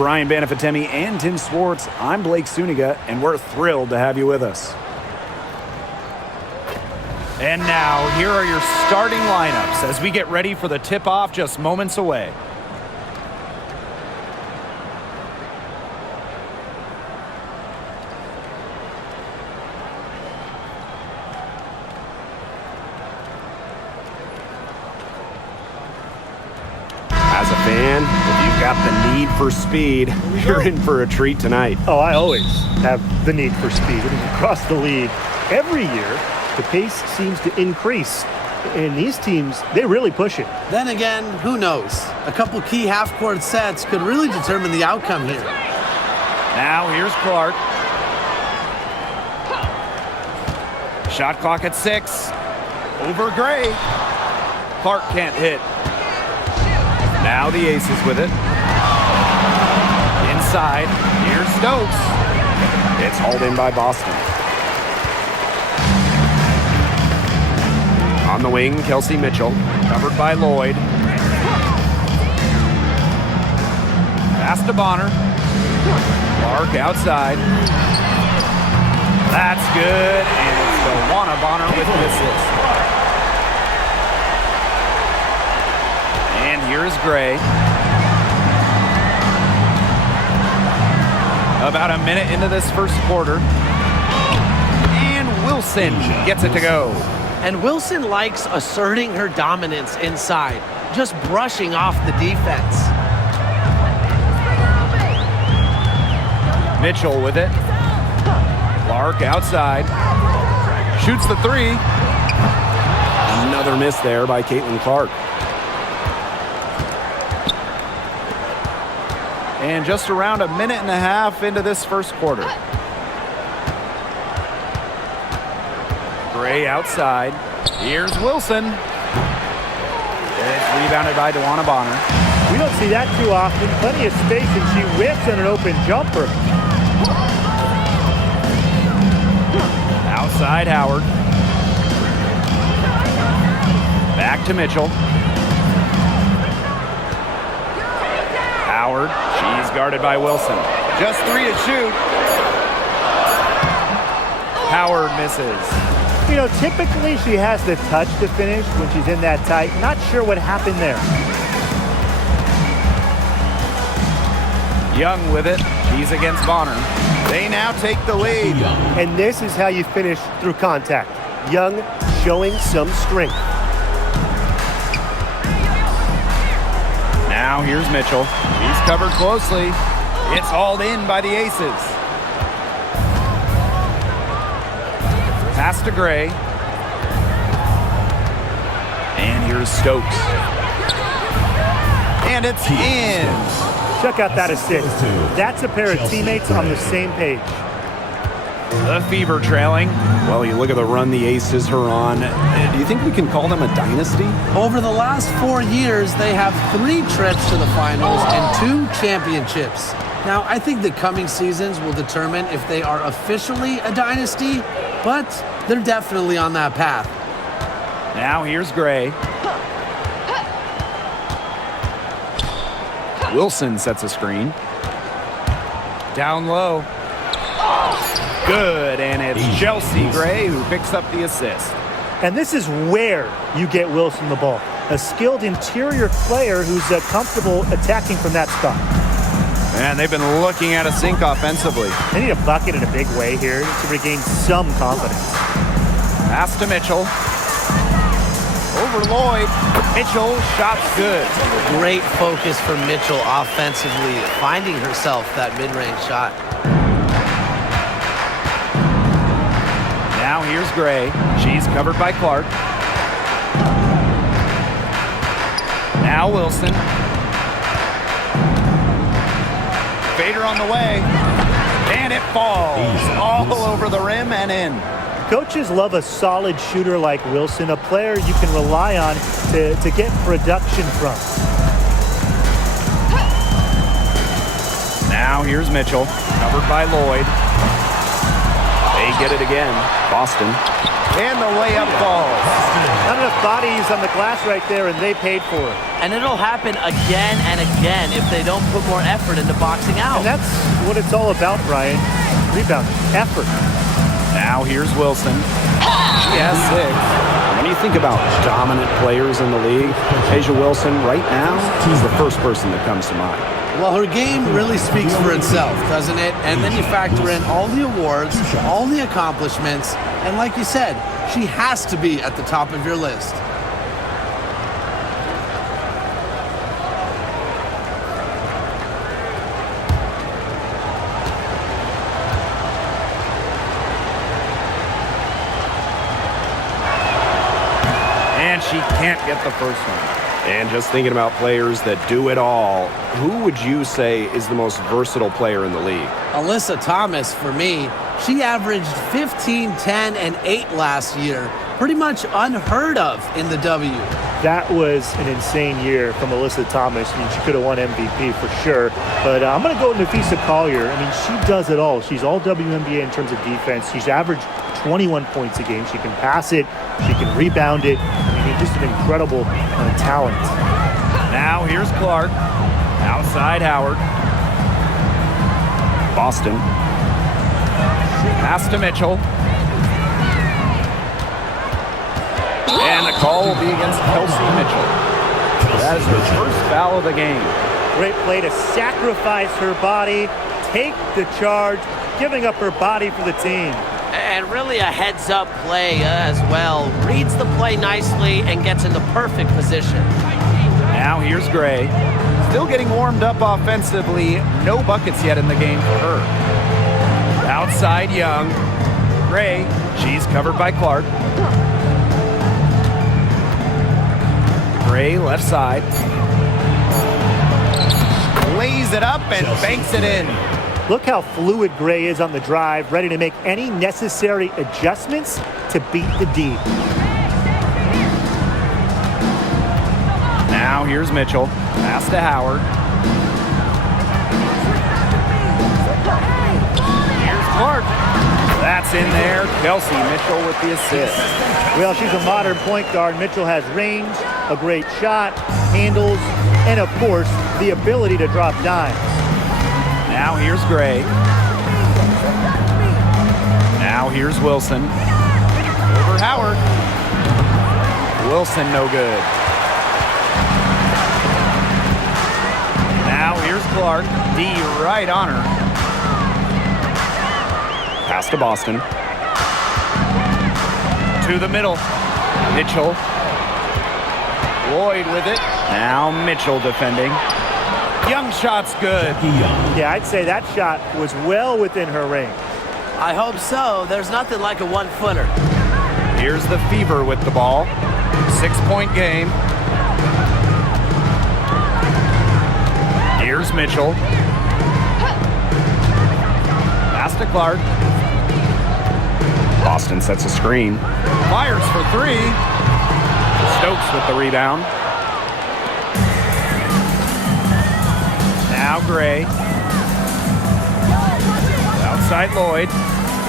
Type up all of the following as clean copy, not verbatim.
Brian Banafitemi and Tim Swartz, I'm Blake Suniga, and we're thrilled to have you with us. And now, here are your starting lineups as we get ready for the tip-off just moments away. As a fan, if you've got the need for speed, you're in for a treat tonight. Oh, I always have the need for speed. Across the league, every year, the pace seems to increase. And these teams, they really push it. Then again, who knows? A couple key half-court sets could really determine the outcome here. Now, here's Clark. Shot clock at 6. Over Gray. Clark can't hit. Now the Aces with it. Inside, here's Stokes. It's hauled in by Boston. On the wing, Kelsey Mitchell. Covered by Lloyd. Pass to Bonner. Clark outside. That's good, and it's DeWanna Bonner with the assist. And here's Gray. About a minute into this first quarter. And Wilson gets it to go. And Wilson likes asserting her dominance inside, just brushing off the defense. Mitchell with it. Clark outside. Shoots the 3. Another miss there by Caitlin Clark. And just around a minute and a half into this first quarter. Gray outside. Here's Wilson. It's rebounded by DeWanna Bonner. We don't see that too often. Plenty of space, and she whips on an open jumper. Outside Howard. Back to Mitchell. Howard. She's guarded by Wilson. Just 3 to shoot. Howard misses. You know, typically she has the touch to finish when she's in that tight. Not sure what happened there. Young with it. She's against Bonner. They now take the lead. And this is how you finish through contact. Young showing some strength. Now here's Mitchell. He's covered closely. It's hauled in by the Aces. Pass to Gray. And here's Stokes. And it's in. Check out that assist. That's a pair of teammates on the same page. The Fever trailing. Well, you look at the run the Aces are on. Do you think we can call them a dynasty? Over the last 4 years, they have 3 trips to the finals and 2 championships. Now, I think the coming seasons will determine if they are officially a dynasty, but they're definitely on that path. Now here's Gray. Wilson sets a screen. Down low. Good, and it's Chelsea Gray who picks up the assist. And this is where you get Wilson the ball. A skilled interior player who's comfortable attacking from that spot. And they've been looking at a sink offensively. They need a bucket in a big way here to regain some confidence. Pass to Mitchell. Over Lloyd. Mitchell, shot's good. Great focus from Mitchell offensively, finding herself that mid-range shot. Now here's Gray. She's covered by Clark. Now Wilson. Fader on the way. And it falls all over the rim and in. Coaches love a solid shooter like Wilson, a player you can rely on to get production from. Now here's Mitchell, covered by Lloyd. They get it again. Boston. And the layup falls. Not enough bodies on the glass right there, and they paid for it. And it'll happen again and again if they don't put more effort into boxing out. And that's what it's all about, Brian. Rebound, effort. Now here's Wilson. She has 6. When you think about dominant players in the league, Asia Wilson right now is the first person that comes to mind. Well, her game really speaks for itself, doesn't it? And then you factor in all the awards, all the accomplishments, and like you said, she has to be at the top of your list. And she can't get the first one. And just thinking about players that do it all, who would you say is the most versatile player in the league? Alyssa Thomas, for me, she averaged 15, 10, and 8 last year. Pretty much unheard of in the W. That was an insane year from Alyssa Thomas. I mean, she could have won MVP for sure. But I'm going to go with Nafisa Collier. I mean, she does it all. She's all WNBA in terms of defense. She's averaged 21 points a game. She can pass it. She can rebound it. I mean, just an incredible talent. Now here's Clark. Outside Howard. Boston. Pass to Mitchell. And the call will be against Kelsey Mitchell. That is her first foul of the game. Great play to sacrifice her body, take the charge, giving up her body for the team. And really a heads-up play as well. Reads the play nicely and gets in the perfect position. Now here's Gray. Still getting warmed up offensively. No buckets yet in the game for her. Outside Young. Gray. She's covered by Clark. Gray left side. Lays it up and banks it in. Look how fluid Gray is on the drive, ready to make any necessary adjustments to beat the D. Now here's Mitchell. Pass to Howard. Here's Clark. That's in there. Kelsey Mitchell with the assist. Well, she's a modern point guard. Mitchell has range, a great shot, handles, and of course, the ability to drop dimes. Now here's Gray. Now here's Wilson. Over Howard. Wilson no good. Now here's Clark. D right on her. Pass to Boston. To the middle. Mitchell. Lloyd with it. Now Mitchell defending. Young shot's good. Yeah, I'd say that shot was well within her range. I hope so. There's nothing like a one-footer. Here's the Fever with the ball. 6-point game. Here's Mitchell. Pass to Clark. Boston sets a screen. Fires for 3. Stokes with the rebound. Now Gray. Outside Lloyd.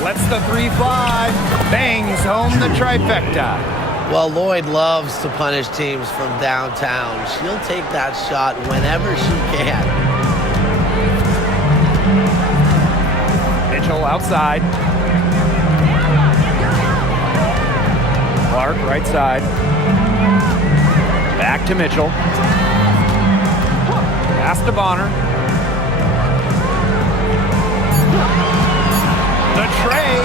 Lets the 3 fly. Bangs home the trifecta. Well, Lloyd loves to punish teams from downtown. She'll take that shot whenever she can. Mitchell outside. Clark right side. Back to Mitchell. Pass to Bonner. The tray.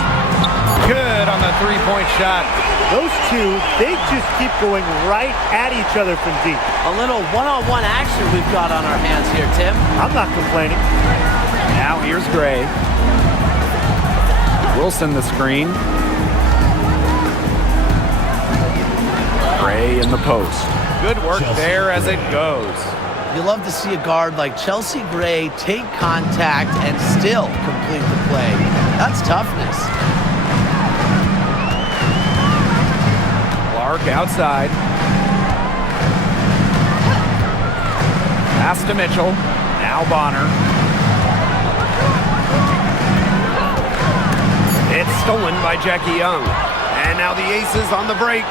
Good on the 3-point shot. Those two, they just keep going right at each other from deep. A little one-on-one action we've got on our hands here, Tim. I'm not complaining. Now here's Gray. Wilson the screen. Gray in the post. Good work there as it goes. You love to see a guard like Chelsea Gray take contact and still complete the play. That's toughness. Clark outside. Pass to Mitchell. Now Bonner. It's Stolen by Jackie Young. And now the Aces on the break.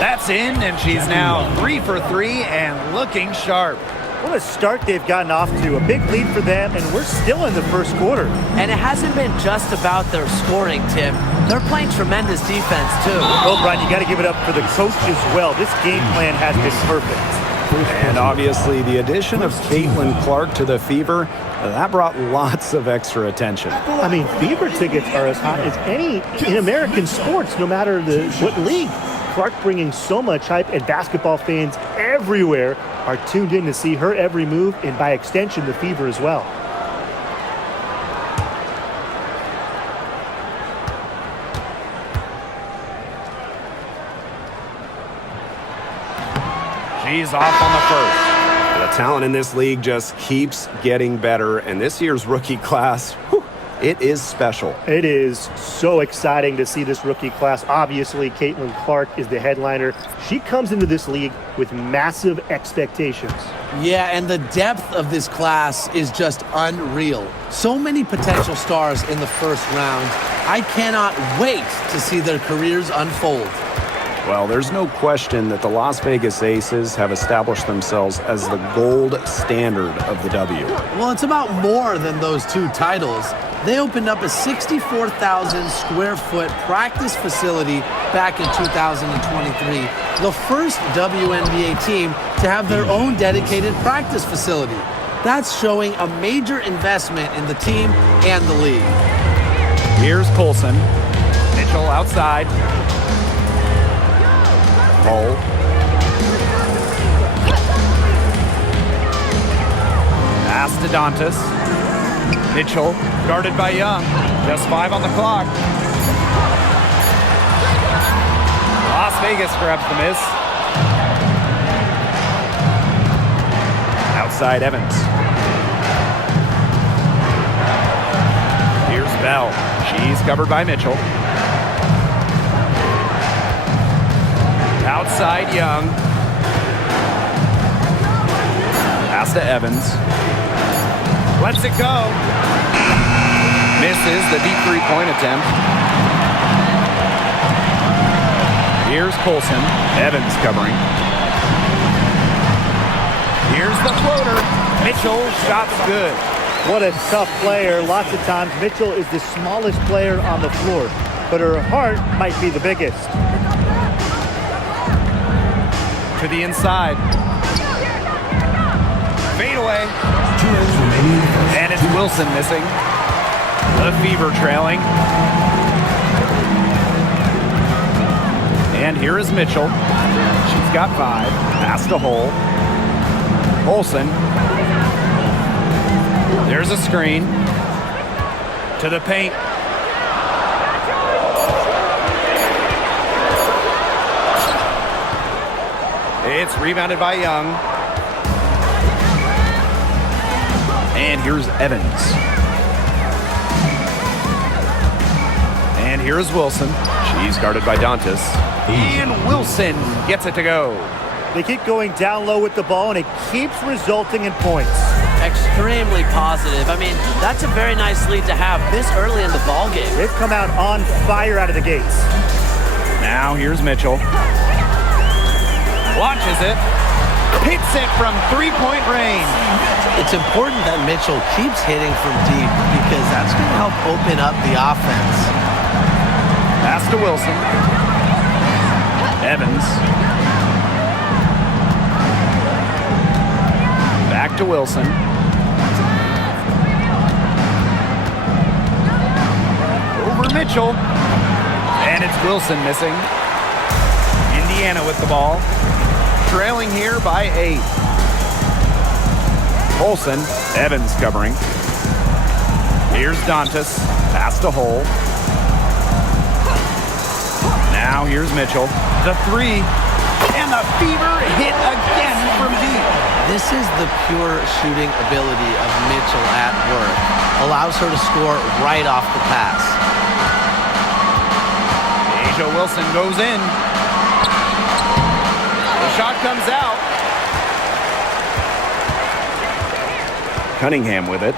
That's in, and she's now 3 for 3 and looking sharp. What a start they've gotten off to. A big lead for them, and we're still in the first quarter. And it hasn't been just about their scoring, Tim. They're playing tremendous defense, too. Well, Brian, you got to give it up for the coach as well. This game plan has been perfect. And obviously the addition of Caitlin Clark to the Fever, that brought lots of extra attention. I mean, Fever tickets are as hot as any in American sports, no matter what league. Clark bringing so much hype, and basketball fans everywhere are tuned in to see her every move, and by extension, the Fever as well. She's off on the first. The talent in this league just keeps getting better, and this year's rookie class, whew, it is special. It is so exciting to see this rookie class. Obviously, Caitlin Clark is the headliner. She comes into this league with massive expectations. Yeah, and the depth of this class is just unreal. So many potential stars in the first round. I cannot wait to see their careers unfold. Well, there's no question that the Las Vegas Aces have established themselves as the gold standard of the W. Well, it's about more than those 2 titles. They opened up a 64,000 square foot practice facility back in 2023. The first WNBA team to have their own dedicated practice facility. That's showing a major investment in the team and the league. Here's Colson. Mitchell outside. Hall. Pass to Dantas. Mitchell, guarded by Young. Just 5 on the clock. Las Vegas grabs the miss. Outside Evans. Here's Bell. She's covered by Mitchell. Outside Young. Pass to Evans. Lets it go. Misses the deep three-point attempt. Here's Colson. Evans covering. Here's the floater. Mitchell, shot's good. What a tough player. Lots of times, Mitchell is the smallest player on the floor, but her heart might be the biggest. To the inside. Fade away. And it's Wilson missing. The Fever trailing. And here is Mitchell. She's got 5. Pass to Hole. Olsen. There's a screen. To the paint. It's rebounded by Young. And here's Evans. And here's Wilson. She's guarded by Dantas. And Wilson gets it to go. They keep going down low with the ball, and it keeps resulting in points. Extremely positive. I mean, that's a very nice lead to have this early in the ball game. They've come out on fire out of the gates. Now here's Mitchell. Launches it. Hits it from three-point range. It's important that Mitchell keeps hitting from deep because that's going to help open up the offense. Pass to Wilson. Evans. Back to Wilson. Over Mitchell. And it's Wilson missing. Indiana with the ball. Trailing here by 8. Olsen. Evans covering. Here's Dantas. Pass to Hole. Now here's Mitchell. The 3. And the Fever hit again from deep. This is the pure shooting ability of Mitchell at work. Allows her to score right off the pass. Asia Wilson goes in. The shot comes out. Cunningham with it.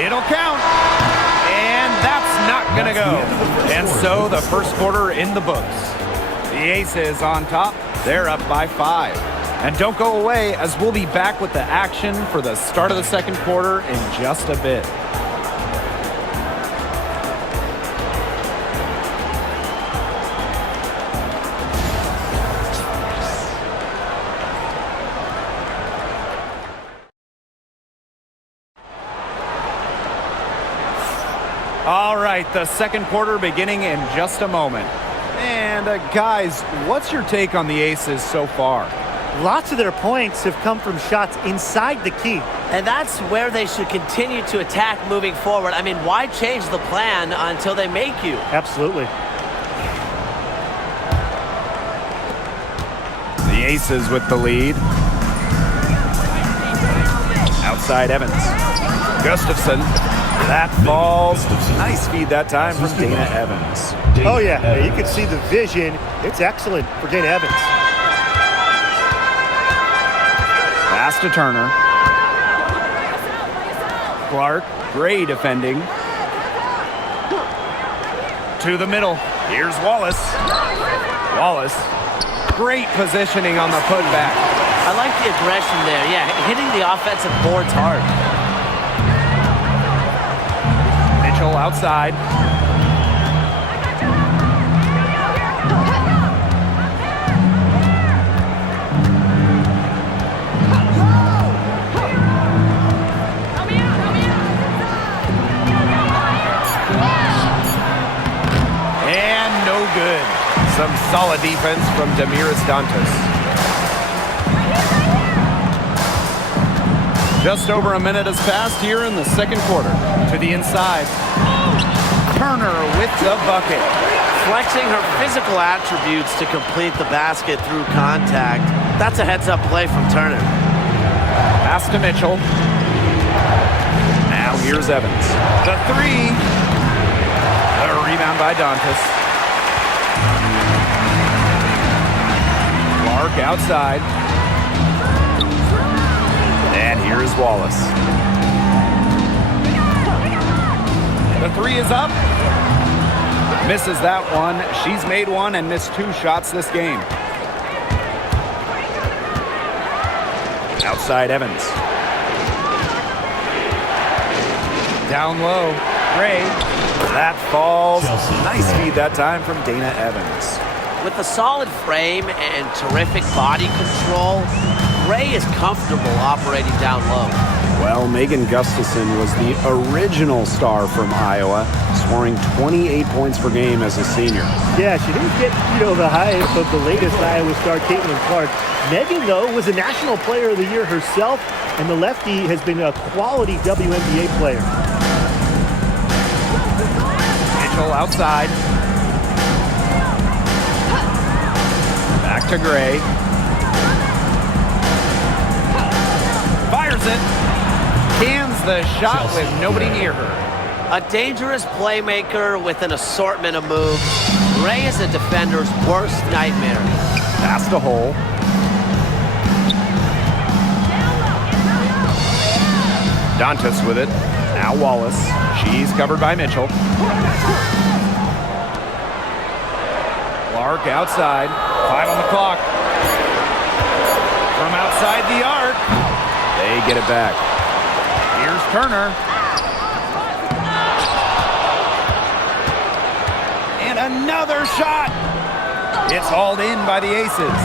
It'll count. And that's not going to go. And so the first quarter in the books. The Aces on top. They're up by 5. And don't go away, as we'll be back with the action for the start of the second quarter in just a bit. All right, the second quarter beginning in just a moment. And guys, what's your take on the Aces so far? Lots of their points have come from shots inside the key. And that's where they should continue to attack moving forward. I mean, why change the plan until they make you? Absolutely. The Aces with the lead. Outside Evans. Gustafson. That falls. Nice feed that time from Dana Evans. Oh, yeah. You can see the vision. It's excellent for Dana Evans. Pass to Turner. Clark, Gray defending. To the middle. Here's Wallace. Wallace. Great positioning on the putback. I like the aggression there. Yeah, hitting the offensive boards hard. Mitchell outside. And no good. Some solid defense from Damiris Dantas. Just over a minute has passed here in the second quarter. To the inside. Turner with the bucket. Flexing her physical attributes to complete the basket through contact. That's a heads-up play from Turner. Pass to Mitchell. Now here's Evans. The three. The rebound by Dantas. Clark outside. And here's Wallace. The three is up. Misses that one. She's made one and missed 2 shots this game. Outside Evans. Down low. Gray. That falls. Nice feed that time from Dana Evans. With a solid frame and terrific body control, Gray is comfortable operating down low. Well, Megan Gustafson was the original star from Iowa, scoring 28 points per game as a senior. Yeah, she didn't get, the hype of the latest Iowa star, Caitlin Clark. Megan, though, was a National Player of the Year herself, and the lefty has been a quality WNBA player. Mitchell outside. Back to Gray. Fires it. Cans the shot with nobody near her. A dangerous playmaker with an assortment of moves. Gray is a defender's worst nightmare. Pass to Hole. Dantas with it. Now Wallace. She's covered by Mitchell. Clark outside. 5 on the clock. From outside the arc. They get it back. Here's Turner. And another shot. It's hauled in by the Aces.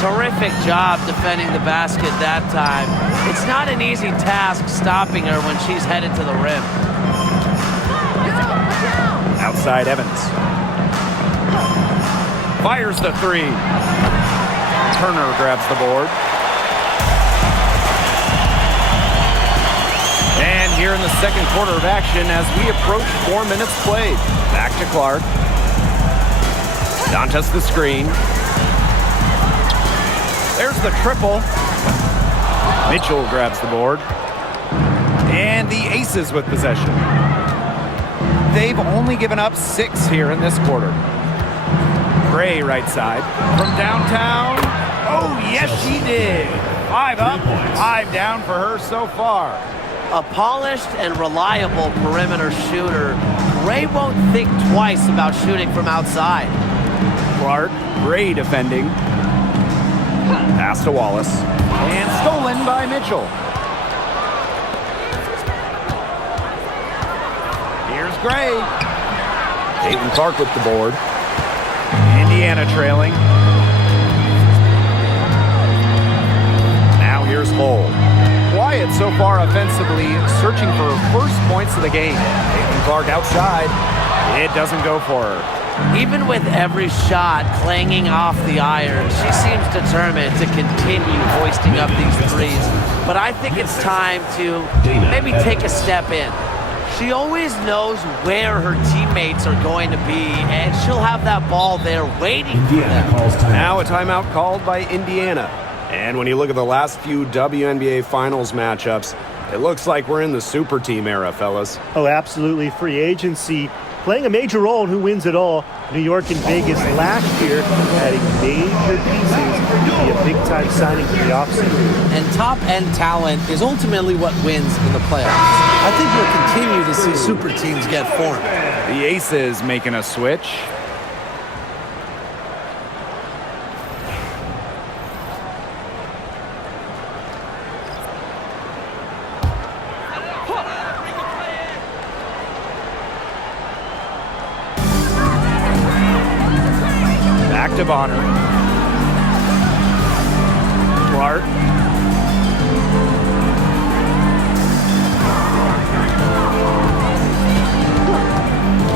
Terrific job defending the basket that time. It's not an easy task stopping her when she's headed to the rim. Outside Evans. Fires the three. Turner grabs the board. And here in the second quarter of action as we approach 4 minutes played. Back to Clark. Dantas the screen. There's the triple. Mitchell grabs the board. And the Aces with possession. They've only given up 6 here in this quarter. Gray right side. From downtown. Oh, yes, she did. 5 up, 5 down for her so far. A polished and reliable perimeter shooter, Gray won't think twice about shooting from outside. Clark, Gray defending. Pass to Wallace. And stolen by Mitchell. Here's Gray. Caitlin Clark with the board. Indiana trailing. Now here's Hull. Quiet so far offensively, searching for her first points of the game. Caitlin Clark outside. It doesn't go for her. Even with every shot clanging off the iron, she seems determined to continue hoisting up these threes. But I think it's time to maybe take a step in. She always knows where her teammates are going to be, and she'll have that ball there waiting for them. Now a timeout called by Indiana. And when you look at the last few WNBA Finals matchups, it looks like we're in the super team era, fellas. Oh, absolutely. Free agency playing a major role in who wins it all. New York and Vegas last year adding major pieces to be a big-time signing for the offseason. And top-end talent is ultimately what wins in the playoffs. I think we'll continue to see super teams get formed. The Aces making a switch. Back to Bonner. Clark.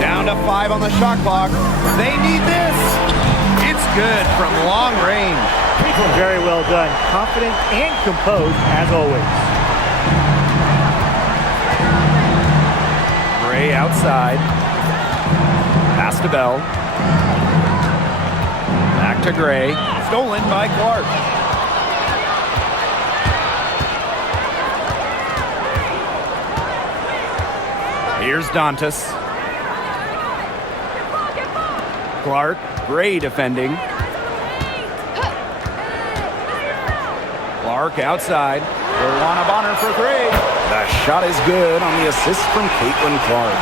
Down to 5 on the shot clock. They need this. It's good from long range. Very well done. Confident and composed, as always. Gray outside. Pass to Bell. Back to Gray. Stolen by Clark. Here's Dantas. Clark, Gray defending. Clark outside. Luana Bonner for 3. The shot is good on the assist from Caitlin Clark.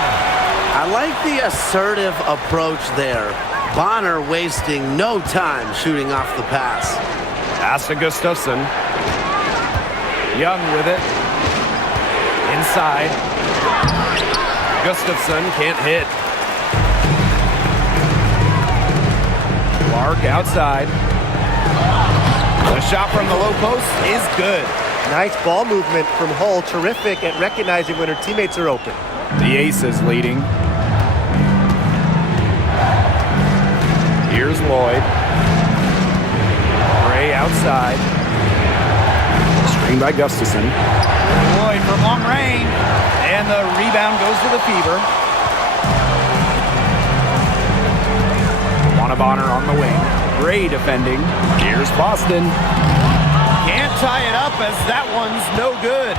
I like the assertive approach there. Bonner wasting no time shooting off the pass. Pass to Gustafson. Young with it. Inside. Gustafson can't hit. Clark outside. The shot from the low post is good. Nice ball movement from Hull. Terrific at recognizing when her teammates are open. The Aces leading. Here's Lloyd. Gray outside. Screen by Gustafson. Lloyd from long range. And the rebound goes to the Fever. Luana Bonner on the wing. Gray defending. Here's Boston. Can't tie it up as that one's no good.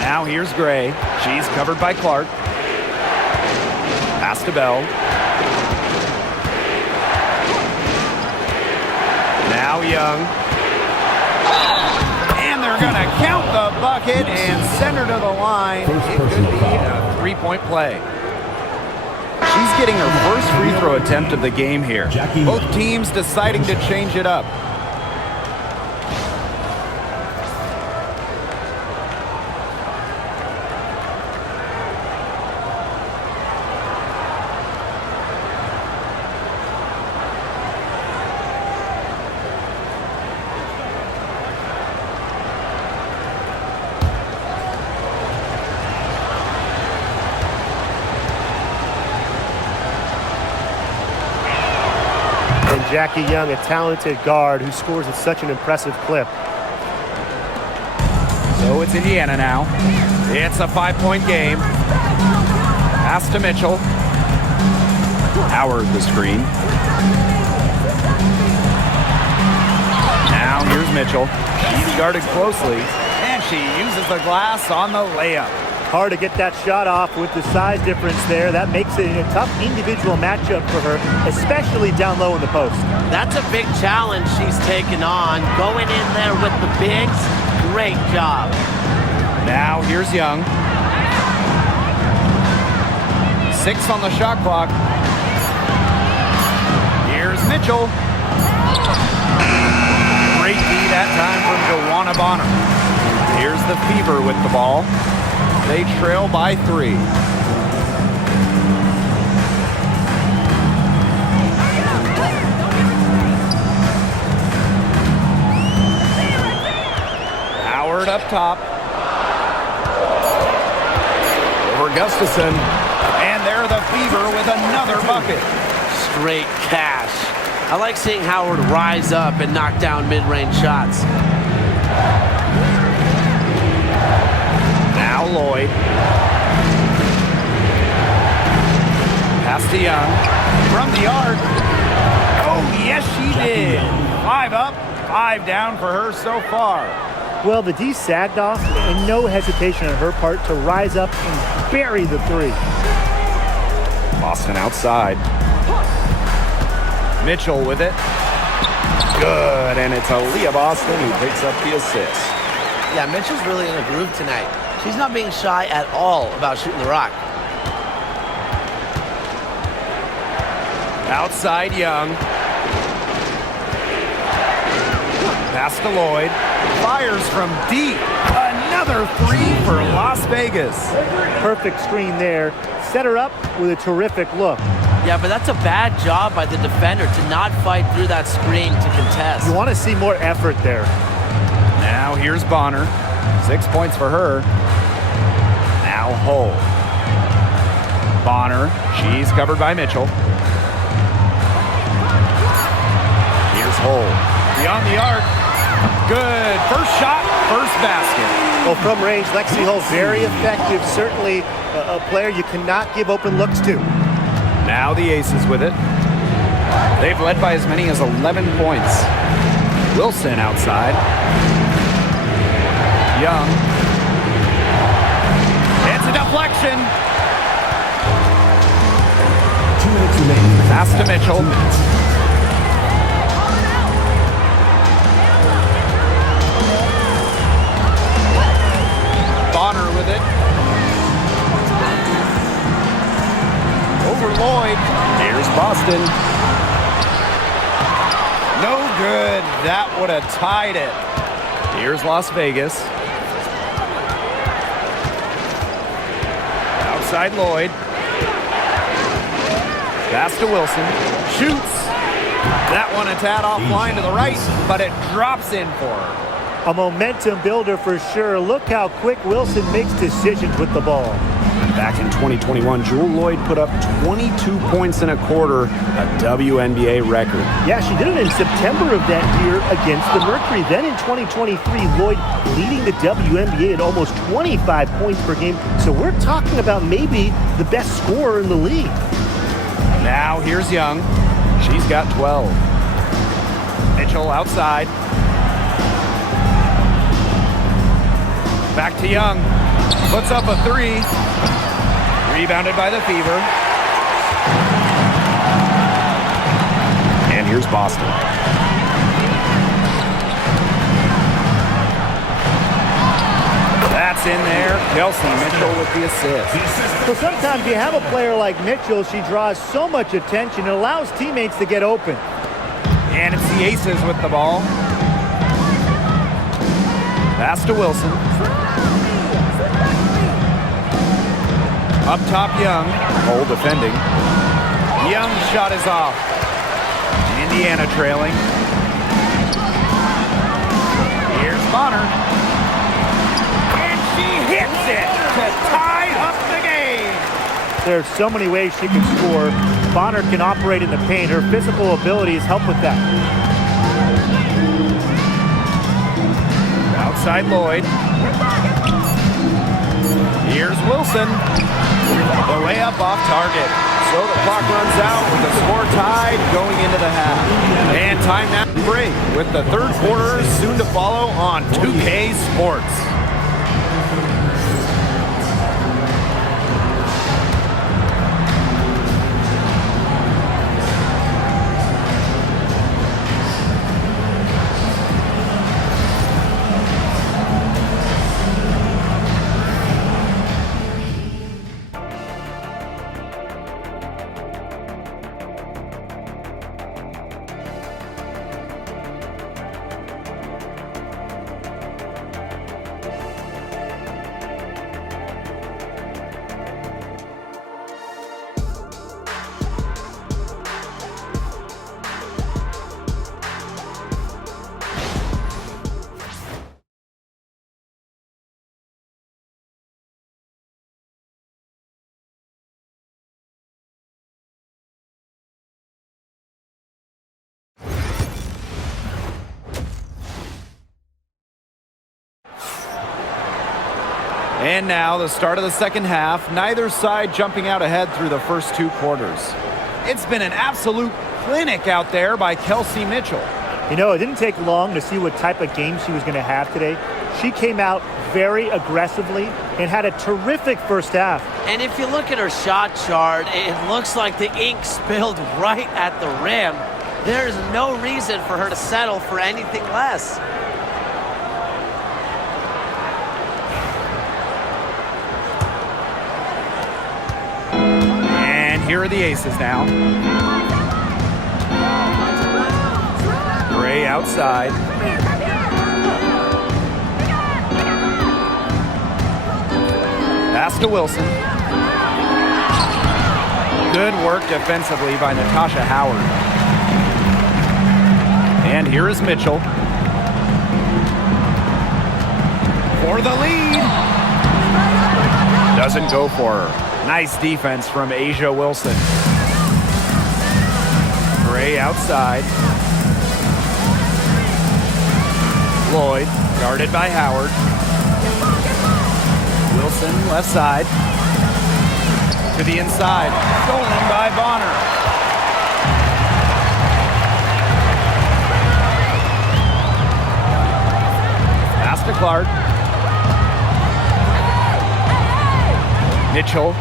Now here's Gray. She's covered by Clark. Pass to Bell. Now Young. And they're going to count the bucket and send her to the line. It could be a three-point play. She's getting her first free throw attempt of the game here. Both teams deciding to change it up. Jackie Young, a talented guard who scores at such an impressive clip. So it's Indiana now. It's a 5-point game. Pass to Mitchell. Howard the screen. Now here's Mitchell. She's guarded closely. And she uses the glass on the layup. Hard to get that shot off with the size difference there. That makes it a tough individual matchup for her, especially down low in the post. That's a big challenge she's taken on. Going in there with the bigs, great job. Now here's Young. 6 on the shot clock. Here's Mitchell. Great D that time from Joanna Bonner. Here's the Fever with the ball. They trail by 3. Howard up top. Over Gustafson. And there the Fever with another bucket. Straight cash. I like seeing Howard rise up and knock down mid-range shots. Now Lloyd. Pass to Young. From the arc. Oh, yes, she did. 5 up, 5 down for her so far. Well, the D sagged off, and no hesitation on her part to rise up and bury the 3. Boston outside. Mitchell with it. Good, and it's Aaliyah Boston who picks up the assist. Yeah, Mitchell's really in a groove tonight. She's not being shy at all about shooting the rock. Outside Young. Pass to Lloyd. Fires from deep. Another 3 for Las Vegas. Perfect screen there. Set her up with a terrific look. Yeah, but that's a bad job by the defender to not fight through that screen to contest. You want to see more effort there. Now here's Bonner. 6 points for her. Now Hull. Bonner. She's covered by Mitchell. Here's Hull. Beyond the arc. Good. First shot, first basket. Well, from range, Lexi Hull, very effective. Certainly a player you cannot give open looks to. Now the Aces with it. They've led by as many as 11 points. Wilson outside. Young. It's a deflection. Pass to Mitchell. Bonner with it. Over Lloyd. Here's Boston. No good. That would have tied it. Here's Las Vegas. Outside Lloyd. Pass to Wilson. Shoots. That one a tad offline to the right, but it drops in for her. A momentum builder for sure. Look how quick Wilson makes decisions with the ball. Back in 2021, Jewel Lloyd put up 22 points in a quarter, a WNBA record. Yeah, she did it in September of that year against the Mercury. Then in 2023, Lloyd leading the WNBA at almost 25 points per game. So we're talking about maybe the best scorer in the league. Now here's Young. She's got 12. Mitchell outside. Back to Young. Puts up a 3. Rebounded by the Fever. And here's Boston. That's in there. Kelsey Mitchell with the assist. So sometimes you have a player like Mitchell, she draws so much attention, it allows teammates to get open. And it's the Aces with the ball. Pass to Wilson. Up top, Young. Hole defending. Young shot is off. Indiana trailing. Here's Bonner. And she hits it to tie up the game. There's so many ways she can score. Bonner can operate in the paint. Her physical abilities help with that. Outside Lloyd. Here's Wilson. The layup off target. So the clock runs out with the score tied going into the half. And time now to break with the third quarter soon to follow on 2K Sports. And now the start of the second half. Neither side jumping out ahead through the first 2 quarters. It's been an absolute clinic out there by Kelsey Mitchell. You know, it didn't take long to see what type of game she was going to have today. She came out very aggressively and had a terrific first half. And if you look at her shot chart, it looks like the ink spilled right at the rim. There's no reason for her to settle for anything less. And here are the aces now. Gray outside. Pass to Wilson. Good work defensively by Natasha Howard. And here is Mitchell. For the lead. Doesn't go for her. Nice defense from Asia Wilson. Gray outside. Lloyd, guarded by Howard. Wilson, left side. To the inside. Stolen by Bonner. Pass to Clark. Mitchell.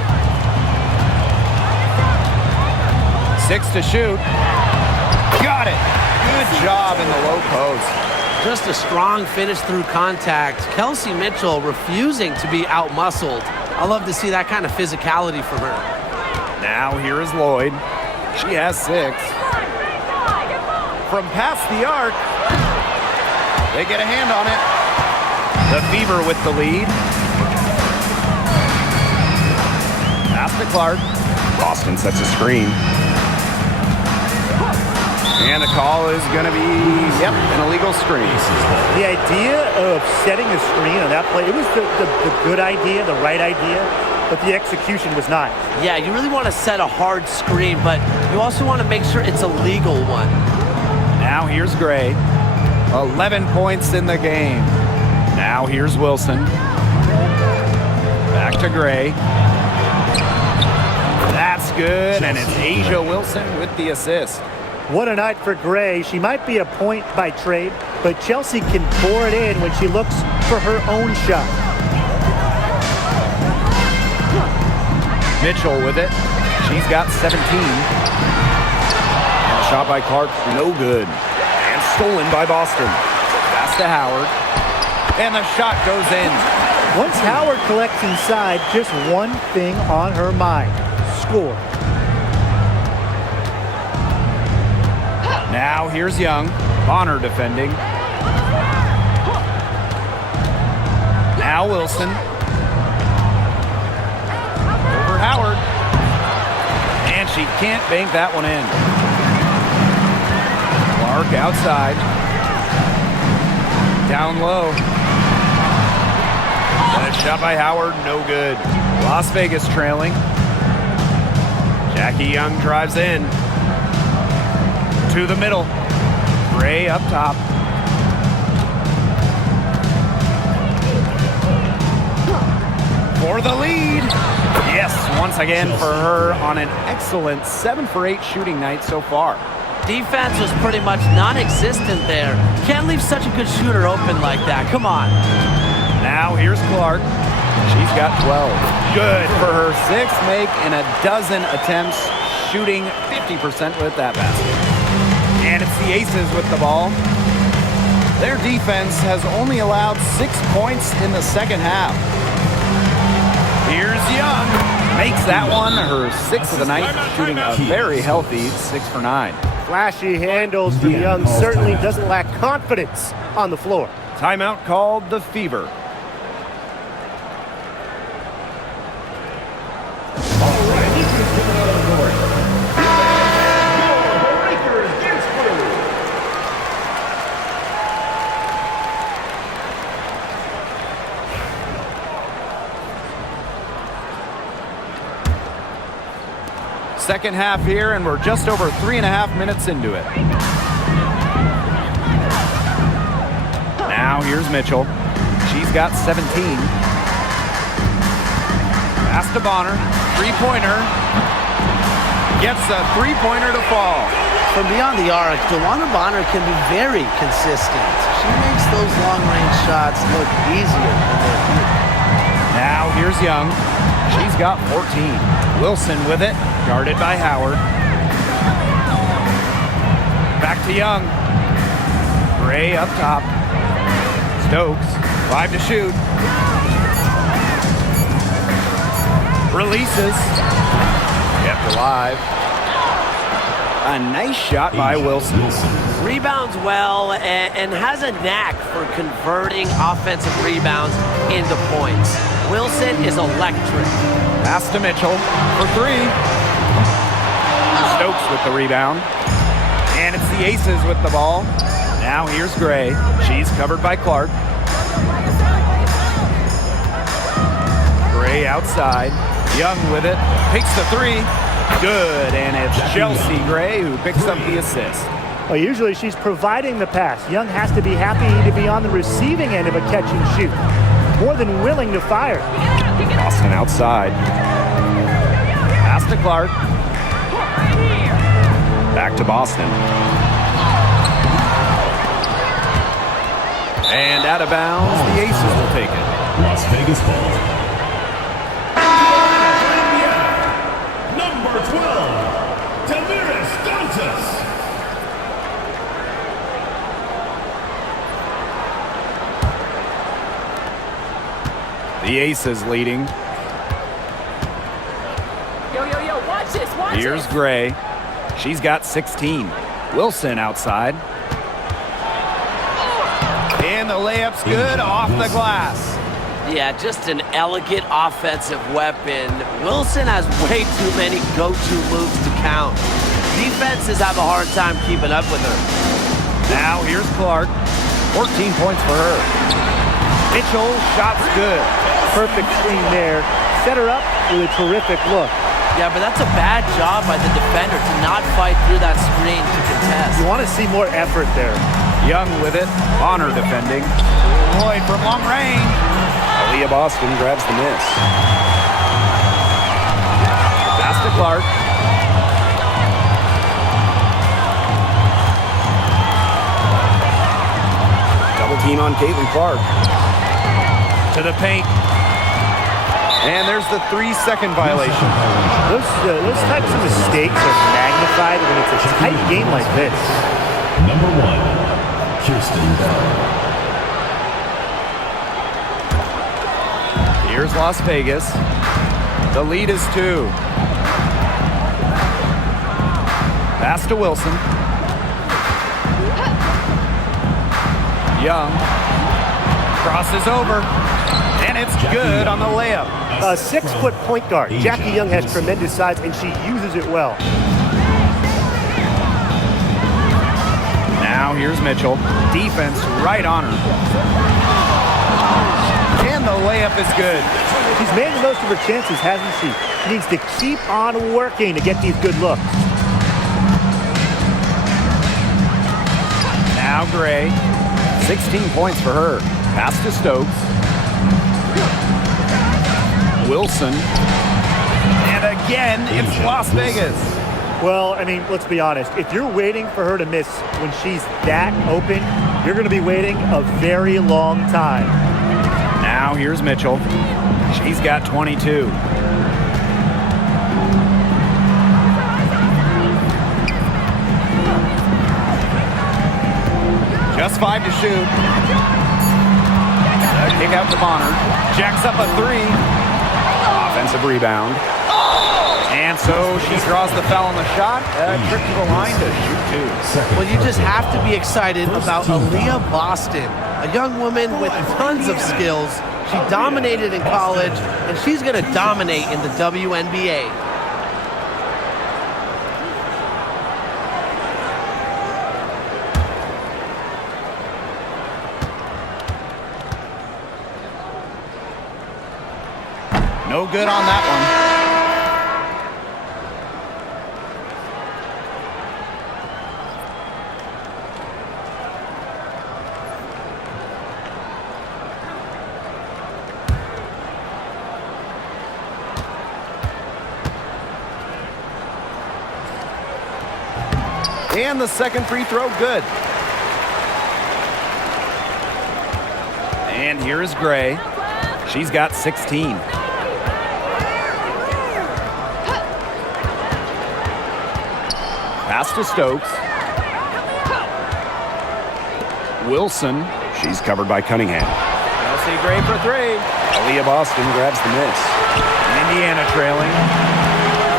6 to shoot. Got it. Good job in the low post. Just a strong finish through contact. Kelsey Mitchell refusing to be out-muscled. I love to see that kind of physicality from her. Now here is Lloyd. She has 6. From past the arc, they get a hand on it. The Fever with the lead. Pass to Clark. Boston sets a screen. And the call is going to be, an illegal screen. The idea of setting a screen on that play, it was the good idea, the right idea, but the execution was not. Yeah, you really want to set a hard screen, but you also want to make sure it's a legal one. Now here's Gray. 11 points in the game. Now here's Wilson. Back to Gray. That's good, and it's Asia Wilson with the assist. What a night for Gray. She might be a point by trade, but Chelsea can pour it in when she looks for her own shot. Mitchell with it. She's got 17. And a shot by Clark, no good. And stolen by Boston. Pass to Howard. And the shot goes in. Once Howard collects inside, just one thing on her mind: score. Now here's Young. Bonner defending. Now Wilson. Over Howard. And she can't bank that one in. Clark outside. Down low. And a shot by Howard, no good. Las Vegas trailing. Jackie Young drives in. To the middle. Gray up top. For the lead. Yes, once again for her on an excellent 7 for 8 shooting night so far. Defense was pretty much non-existent there. Can't leave such a good shooter open like that. Come on. Now here's Clark. She's got 12. Good for her 6th make in a dozen attempts, shooting 50% with that basket. And it's the Aces with the ball. Their defense has only allowed 6 points in the second half. Here's Young. Makes that one her 6th of the night, shooting a very healthy 6 for 9. Flashy handles for Young. Certainly doesn't lack confidence on the floor. Timeout called the Fever. Second half here, and we're just over 3.5 minutes into it. Now here's Mitchell. She's got 17. Pass to Bonner. Three-pointer. Gets a three-pointer to fall. From beyond the arc, DeWanna Bonner can be very consistent. She makes those long-range shots look easier than they appear. Now here's Young. She's got 14. Wilson with it, guarded by Howard. Back to Young. Gray up top. Stokes, 5 to shoot. Releases. Kept alive. A nice shot by Wilson. Rebounds well and has a knack for converting offensive rebounds into points. Wilson is electric. Pass to Mitchell for 3. Stokes with the rebound. And it's the Aces with the ball. Now here's Gray. She's covered by Clark. Gray outside. Young with it. Takes the 3. Good. And it's Chelsea Gray who picks up the assist. Well, usually she's providing the pass. Young has to be happy to be on the receiving end of a catch and shoot. More than willing to fire. Boston outside. Pass to Clark. Back to Boston. And out of bounds, the Aces will take it. Las Vegas ball. Number 12, Tamiris Dantas. The Aces leading. Yo, watch this, watch Here's this. Gray. She's got 16. Wilson outside. And the layup's good off the glass. Yeah, just an elegant offensive weapon. Wilson has way too many go-to moves to count. Defenses have a hard time keeping up with her. Now here's Clark. 14 points for her. Mitchell, shot's good. Perfect screen there. Set her up with a terrific look. Yeah, but that's a bad job by the defender to not fight through that screen to contest. You want to see more effort there. Young with it. Bonner defending. Lloyd from long range. Aaliyah Boston grabs the miss. Pass to Clark. Double team on Caitlin Clark. To the paint. And there's the 3-second violation. Those types of mistakes are magnified when it's a tight game like this. Number 1, Kirsten Bell. Here's Las Vegas. The lead is 2. Pass to Wilson. Young. Crosses over. And it's good on the layup. A 6-foot point guard. Jackie Young has tremendous size, and she uses it well. Now here's Mitchell. Defense right on her. And the layup is good. She's made the most of her chances, hasn't she? She needs to keep on working to get these good looks. Now Gray. 16 points for her. Pass to Stokes. Wilson. And again, it's Las Vegas. Well, I mean, let's be honest. If you're waiting for her to miss when she's that open, you're going to be waiting a very long time. Now here's Mitchell. She's got 22. Just 5 to shoot. A kick out to Bonner. Jacks up a 3. Offensive rebound. And so she draws the foul on the shot. Trip to the line to shoot 2. Well, you just have to be excited about Aaliyah Boston, a young woman with tons of skills. She dominated in college, and she's going to dominate in the WNBA. No good on that one. And the second free throw, good. And here's Gray. She's got 16. Pass to Stokes. Wilson. She's covered by Cunningham. Kelsey Gray for three. Aaliyah Boston grabs the miss. Indiana trailing.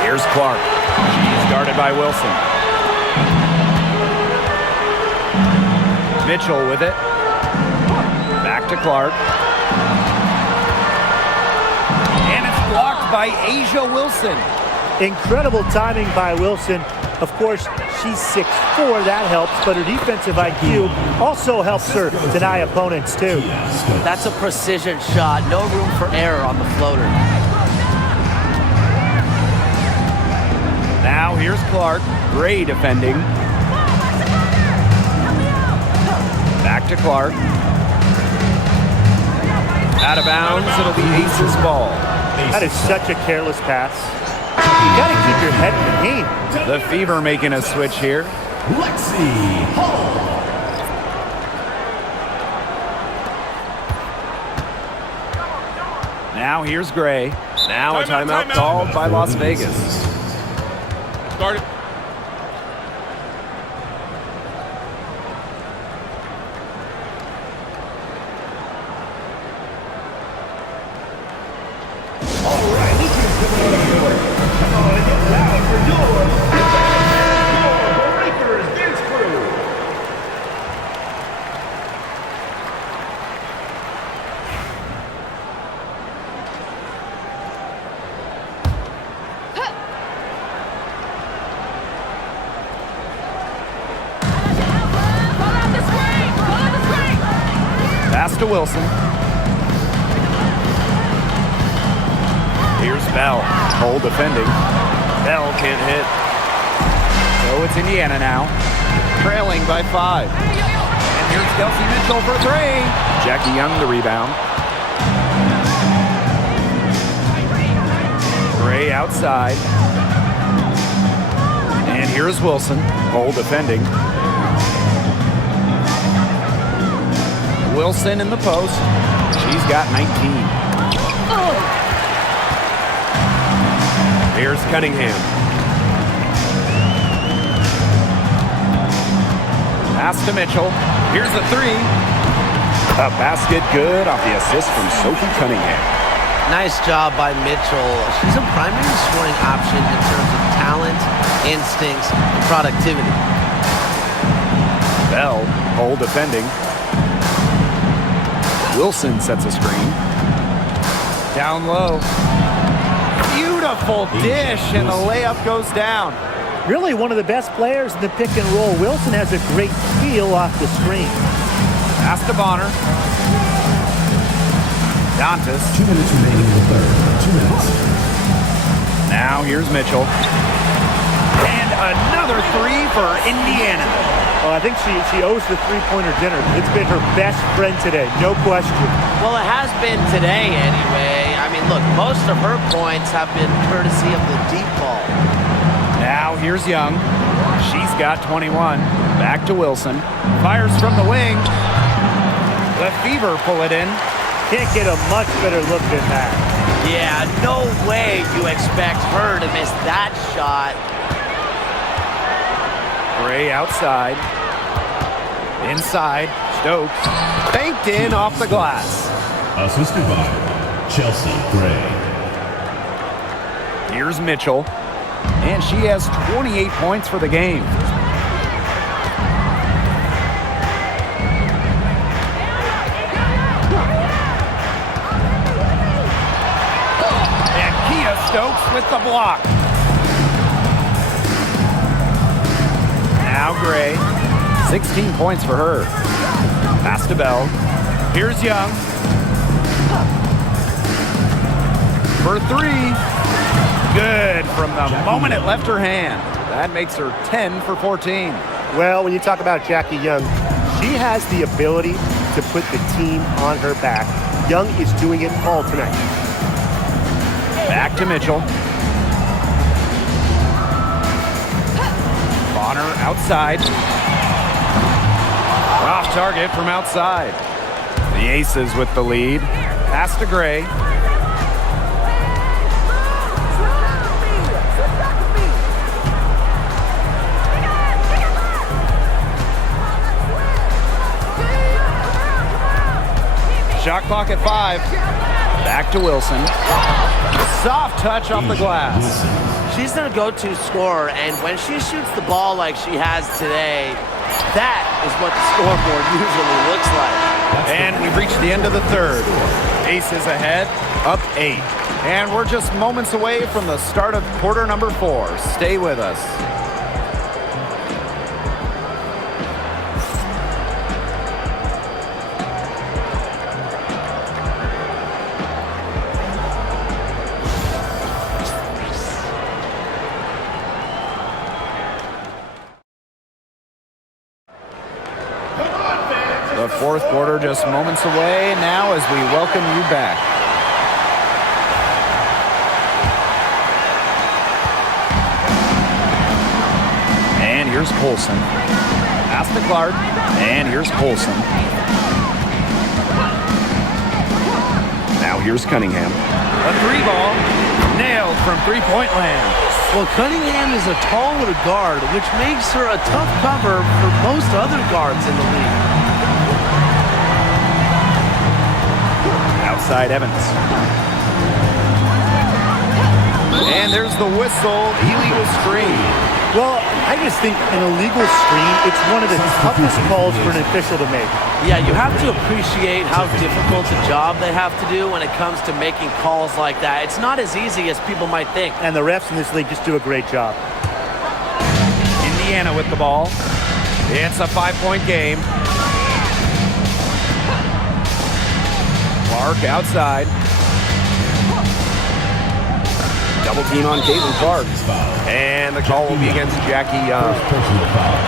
Here's Clark. She's guarded by Wilson. Mitchell with it. Back to Clark. And it's blocked by Asia Wilson. Incredible timing by Wilson. Of course, she's 6'4", that helps, but her defensive IQ also helps her deny opponents too. That's a precision shot. No room for error on the floater. Now here's Clark. Gray defending. Back to Clark. Out of bounds. It'll be Ace's ball. That is such a careless pass. You got to keep your head in the game. The Fever making a switch here. Lexi Hall. Now here's Gray. Now a timeout called by Las Vegas. Start it. Pass to Wilson. Here's Bell. Hole defending. Bell can't hit. So it's Indiana now. Trailing by 5. And here's Kelsey Mitchell for three. Jackie Young the rebound. Gray outside. And here's Wilson. Hole defending. Wilson in the post. She's got 19. Here's Cunningham. Pass to Mitchell. Here's the three. A basket good off the assist from Sophie Cunningham. Nice job by Mitchell. She's a primary scoring option in terms of talent, instincts, and productivity. Bell, hole defending. Wilson sets a screen. Down low. Beautiful dish, and the layup goes down. Really one of the best players in the pick and roll. Wilson has a great feel off the screen. Pass to Bonner. Dantas. 2 minutes remaining in the third. 2 minutes. Now here's Mitchell. And another three for Indiana. Oh, I think she owes the three-pointer dinner. It's been her best friend today, no question. Well, it has been today anyway. I mean, look, most of her points have been courtesy of the deep ball. Now here's Young. She's got 21. Back to Wilson. Fires from the wing. The Fever pull it in. Can't get a much better look than that. Yeah, no way you expect her to miss that shot. Gray outside. Inside. Stokes. Banked in off the glass. Assisted by Chelsea Gray. Here's Mitchell. And she has 28 points for the game. And Kia Stokes with the block. Now Gray. 16 points for her. Pass to Bell. Here's Young. For three. Good from the moment it left her hand. That makes her 10 for 14. Well, when you talk about Jackie Young, she has the ability to put the team on her back. Young is doing it all tonight. Back to Mitchell. On her outside. Off target from outside. The Aces with the lead. Pass to Gray. Shot clock at 5. Back to Wilson. Soft touch off the glass. She's their go-to scorer, and when she shoots the ball like she has today, that is what the scoreboard usually looks like. And we've reached the end of the third. Aces ahead, up 8. And we're just moments away from the start of quarter number 4. Stay with us. The fourth quarter just moments away now as we welcome you back. And here's Colson. Pass to Clark. And here's Colson. Now here's Cunningham. A 3-ball. Nailed from three-point land. Well, Cunningham is a taller guard, which makes her a tough cover for most other guards in the league. Outside Evans. And there's the whistle, illegal screen. Well, I just think an illegal screen, it's one of the toughest calls for an official to make. Yeah, you have to appreciate how difficult a job they have to do when it comes to making calls like that. It's not as easy as people might think. And the refs in this league just do a great job. Indiana with the ball. It's a 5-point game. Clark outside. Double team on Caitlin Clark. And the call will be against Jackie Young.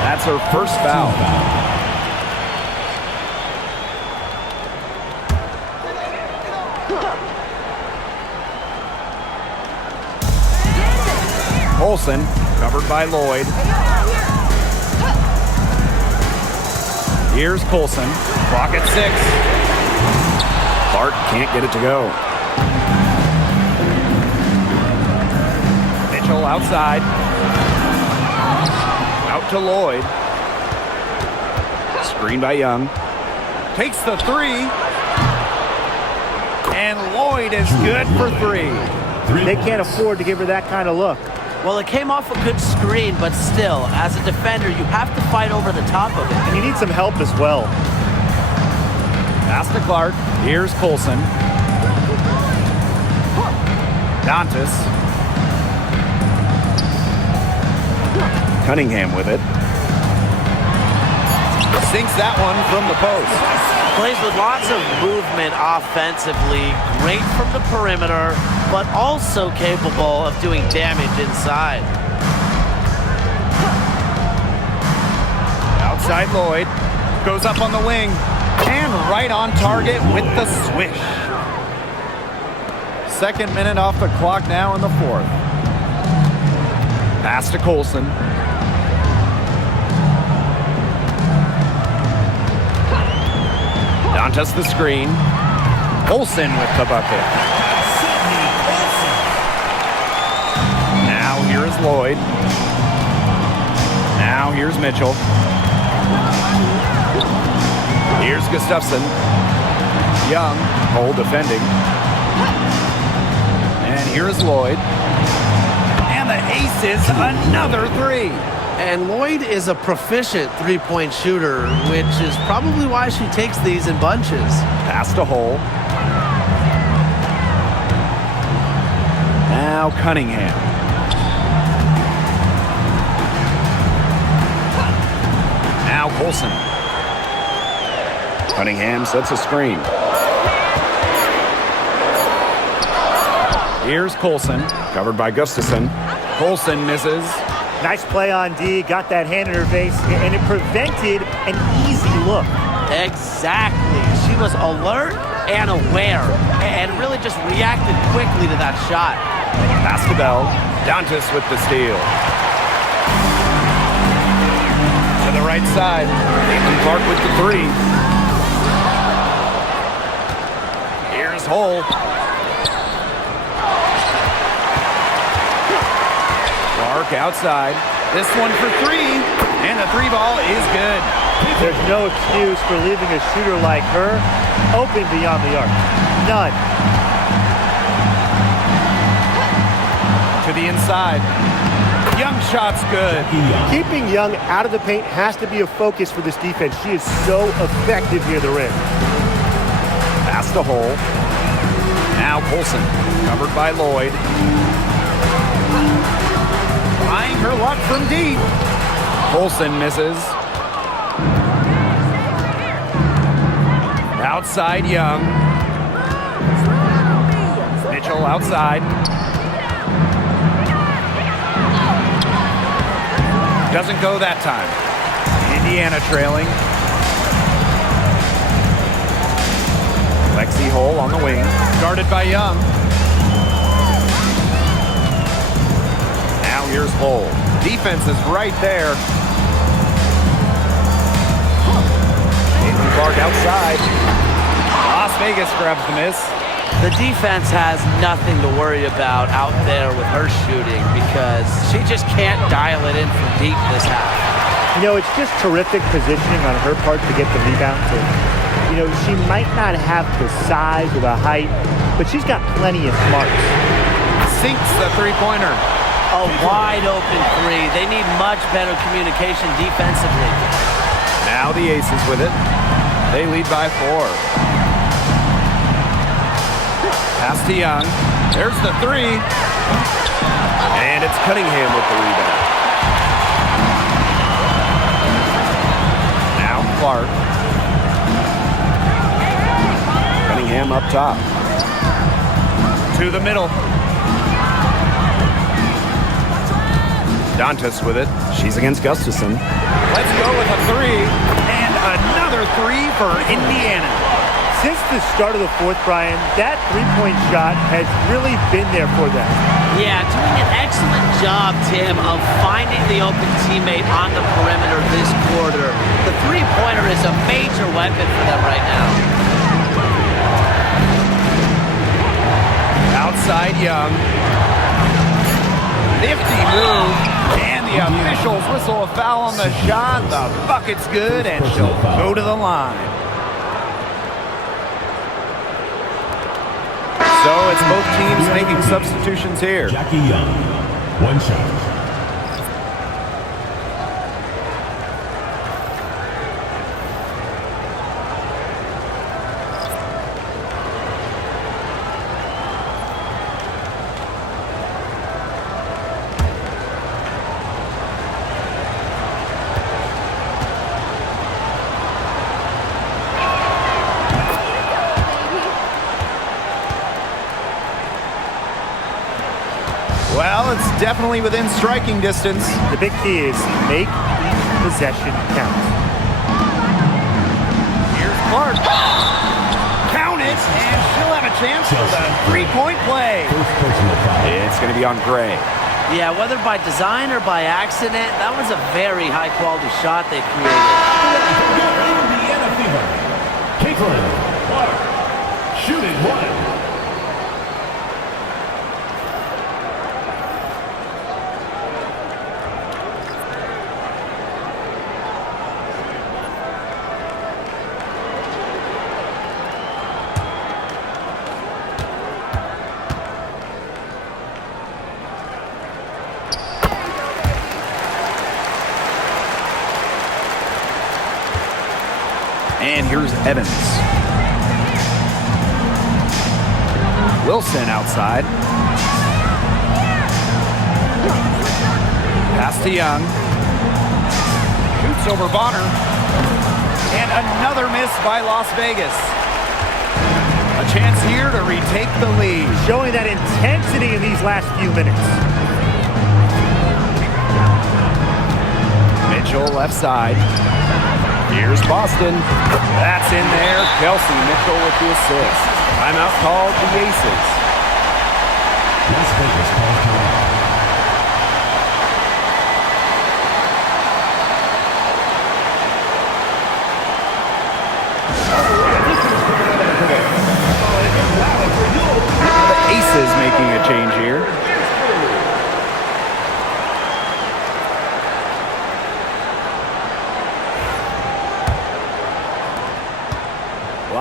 That's her first foul. Olsen, covered by Lloyd. Here's Colson. Clock at 6. Clark can't get it to go. Mitchell outside. Out to Lloyd. Screen by Young. Takes the 3. And Lloyd is good for 3. They can't afford to give her that kind of look. Well, it came off a good screen, but still, as a defender, you have to fight over the top of it. And you need some help as well. Pass to Clark. Here's Colson. Dantas. Cunningham with it. Sinks that one from the post. Plays with lots of movement offensively, great from the perimeter, but also capable of doing damage inside. Outside Lloyd. Goes up on the wing. And right on target with the swish. Second minute off the clock now in the fourth. Pass to Colson. Dantas the screen. Olsen with the bucket. Now here is Lloyd. Now here's Mitchell. Here's Gustafson. Young, Cole defending. And here's Lloyd. And the Aces, another 3. And Lloyd is a proficient three-point shooter, which is probably why she takes these in bunches. Pass to Hole. Now Cunningham. Now Colson. Cunningham sets a screen. Here's Colson, covered by Gustafson. Colson misses. Nice play on D, got that hand in her face, and it prevented an easy look. Exactly. She was alert and aware, and really just reacted quickly to that shot. Pass to Bell. Dantas with the steal. To the right side. Caitlin Clark with the three. Here's Hole. Clark outside. This one for three. And the three ball is good. There's no excuse for leaving a shooter like her open beyond the arc. None. To the inside. Young shot's good. Keeping Young out of the paint has to be a focus for this defense. She is so effective near the rim. Pass to Hole. Now Colson, covered by Lloyd. Trying her luck from deep. Colson misses. Outside Young. Mitchell outside. Doesn't go that time. Indiana trailing. Lexi Hole on the wing. Guarded by Young. Now here's Hole. Defense is right there. Caitlin Clark outside. Las Vegas grabs the miss. The defense has nothing to worry about out there with her shooting because she just can't dial it in from deep this half. You know, it's just terrific positioning on her part to get the rebounds. And, you know, she might not have the size or the height, but she's got plenty of smarts. Sinks the three-pointer. A wide open three. They need much better communication defensively. Now the Aces with it. They lead by 4. Pass to Young. There's the three. And it's Cunningham with the rebound. Now Clark. Cunningham up top. To the middle. Dantas with it. She's against Gustafson. Let's go with a three. And another three for Indiana. Since the start of the fourth, Brian, that three-point shot has really been there for them. Yeah, doing an excellent job, Tim, of finding the open teammate on the perimeter this quarter. The three-pointer is a major weapon for them right now. Outside Young. Nifty move. And the officials whistle a foul on the shot. The bucket's good, and she'll go to the line. So it's both teams making substitutions here. Jackie Young, one shot. Well, it's definitely within striking distance. The big key is make each possession count. Here's Clark. Count it, and she'll have a chance for the three-point play. It's going to be on Gray. Yeah, whether by design or by accident, that was a very high-quality shot they created. Indiana Fever. Caitlin Clark. Shooting one. And here's Evans. Wilson outside. Pass to Young. Shoots over Bonner. And another miss by Las Vegas. A chance here to retake the lead. Showing that intensity in these last few minutes. Mitchell left side. Here's Boston. That's in there. Kelsey Mitchell with the assist. Timeout called the Aces. Las Vegas calls timeout.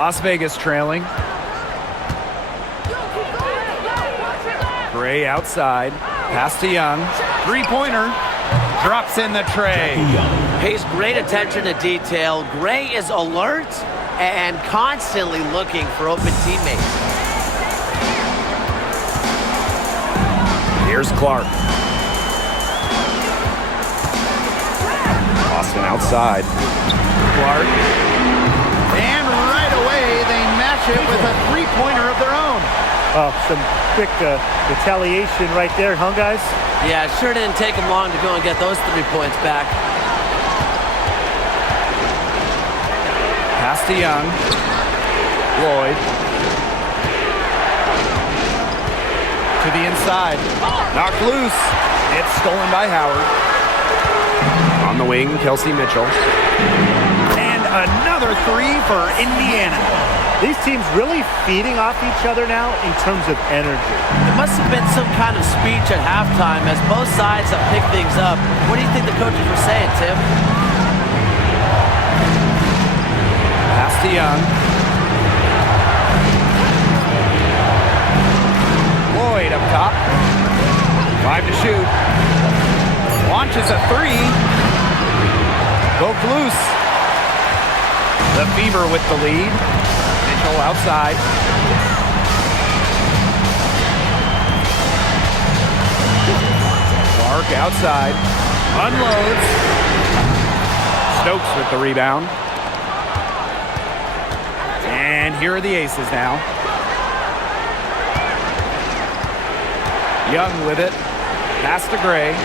Las Vegas trailing. Gray outside. Pass to Young. Three-pointer. Drops in the tray. Pays great attention to detail. Gray is alert and constantly looking for open teammates. Here's Clark. Boston outside. Clark. And right away, they match it with a three-pointer of their own. Oh, some quick retaliation right there, huh, guys? Yeah, it sure didn't take him long to go and get those 3 points back. Pass to Young. Lloyd. To the inside. Knocked loose. It's stolen by Howard. On the wing, Kelsey Mitchell. And another three for Indiana. These teams really feeding off each other now in terms of energy. It must have been some kind of speech at halftime as both sides have picked things up. What do you think the coaches were saying, Tim? Pass to Young. Lloyd up top. 5 to shoot. Launches a three. Broke loose. The Fever with the lead. Mitchell outside. Clark outside. Unloads. Stokes with the rebound. And here are the aces now. Young with it. Pass to Gray.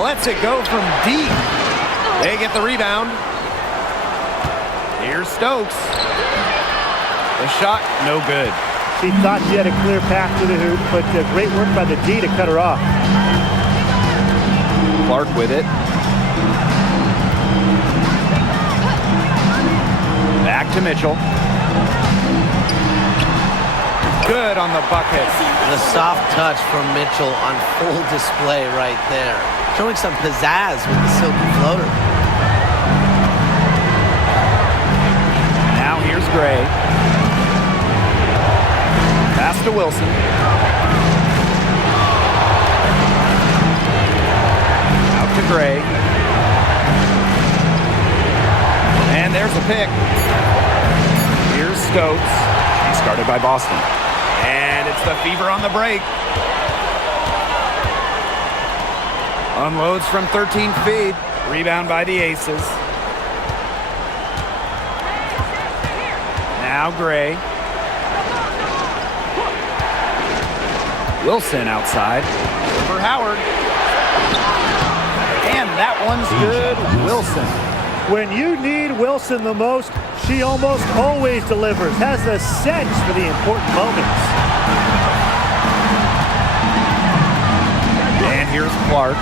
Lets it go from deep. They get the rebound. Here's Stokes. The shot, no good. She thought she had a clear path to the hoop, but great work by the D to cut her off. Clark with it. Back to Mitchell. Good on the bucket. The soft touch from Mitchell on full display right there. Showing some pizzazz with the silky floater. Now here's Gray. Pass to Wilson. Out to Gray. And there's a pick. Here's Stokes. He's guarded by Boston. And it's the Fever on the break. Unloads from 13 feet. Rebound by the Aces. Now Gray. Wilson outside for Howard. And that one's good. Wilson. When you need Wilson the most, she almost always delivers. Has a sense for the important moments. And here's Clark.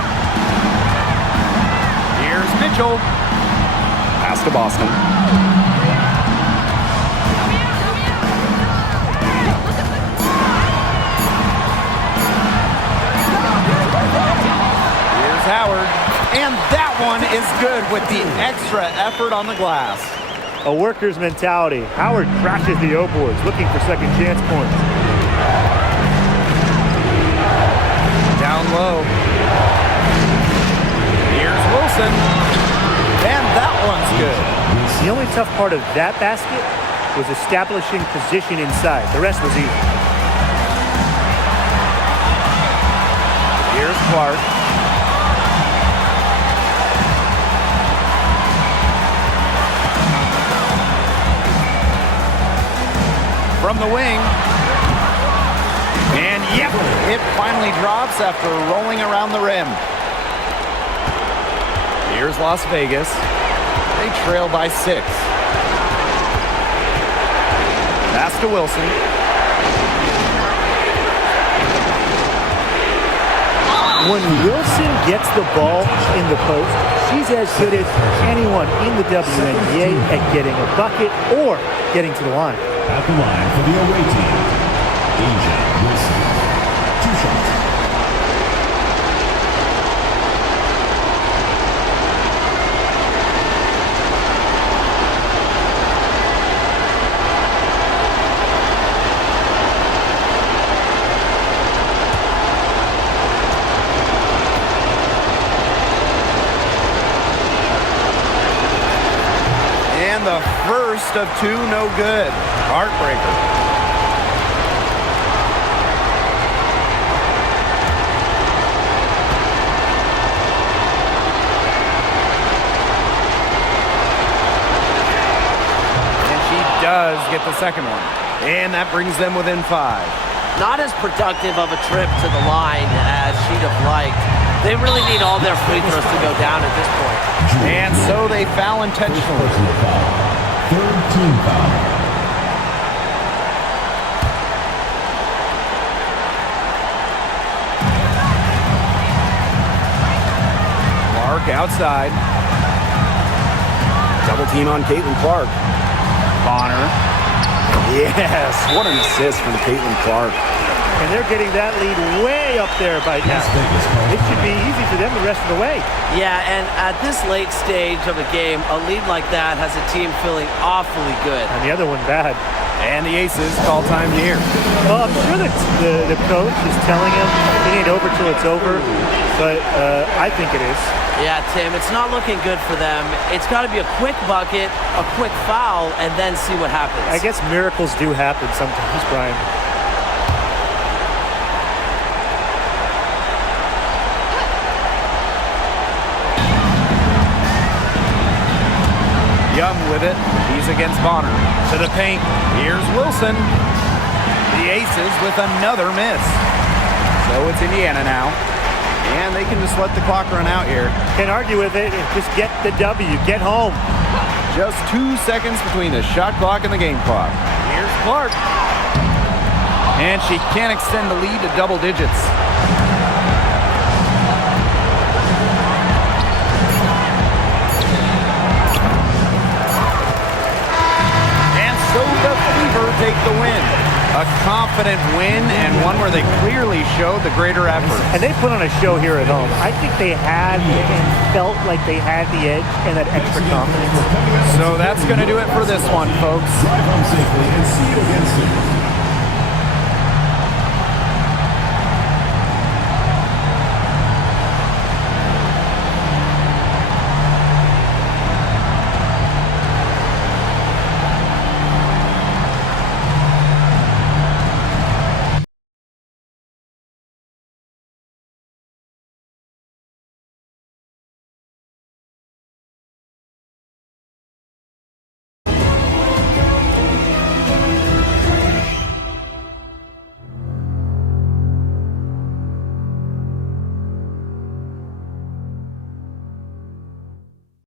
Here's Mitchell. Pass to Boston. Here's Howard. And that one is good with the extra effort on the glass. A worker's mentality. Howard crashes the O-boards, looking for second chance points. Down low. Here's Wilson. And that one's good. The only tough part of that basket was establishing position inside. The rest was easy. Here's Clark. From the wing. And yep, it finally drops after rolling around the rim. Here's Las Vegas. They trail by 6. Pass to Wilson. When Wilson gets the ball in the post, she's as good as anyone in the WNBA at getting a bucket or getting to the line. At the line for the away team, Asia Wilson. 2 shots. the first of two, no good. Heartbreaker. Does get the second one, and that brings them within 5. Not as productive of a trip to the line as she'd have liked. They really need all their free throws to go down at this point. And so they foul intentionally. Third team foul. Clark outside. Double team on Caitlin Clark. Bonner. Yes, what an assist from Caitlin Clark. And they're getting that lead way up there by now. It should be easy for them the rest of the way. Yeah, and at this late stage of a game, a lead like that has a team feeling awfully good. And the other one bad. And the Aces call time here. Well, I'm sure that the coach is telling him it ain't over till it's over, but I think it is. Yeah, Tim, it's not looking good for them. It's got to be a quick bucket, a quick foul, and then see what happens. I guess miracles do happen sometimes, Brian. Young with it. He's against Bonner. To the paint. Here's Wilson. The Aces with another miss. So it's Indiana now. And they can just let the clock run out here. Can't argue with it. Just get the W. Get home. Just 2 seconds between the shot clock and the game clock. Here's Clark. And she can't extend the lead to double digits. And so the Fever take the win. A confident win and one where they clearly showed the greater effort. And they put on a show here at home. I think they had and felt like they had the edge and that extra confidence. So that's going to do it for this one, folks. Drive home safely and see you again soon.